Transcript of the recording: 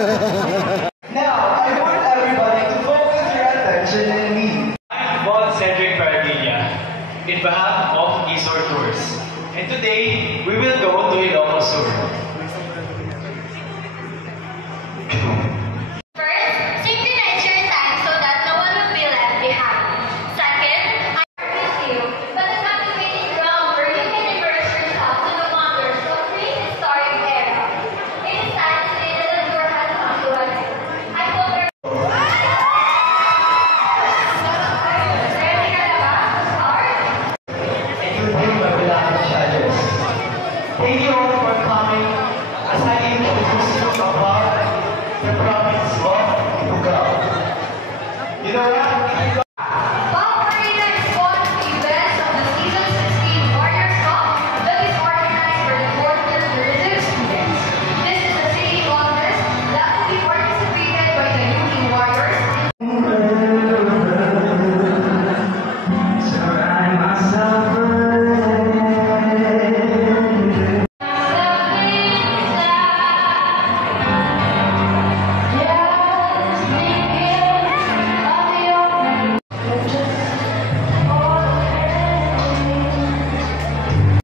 Now, I want everybody to focus your attention on me. I'm Von Cedric Paradilla, in behalf of Isor Tours. And today, we will go to Ilocos Sur.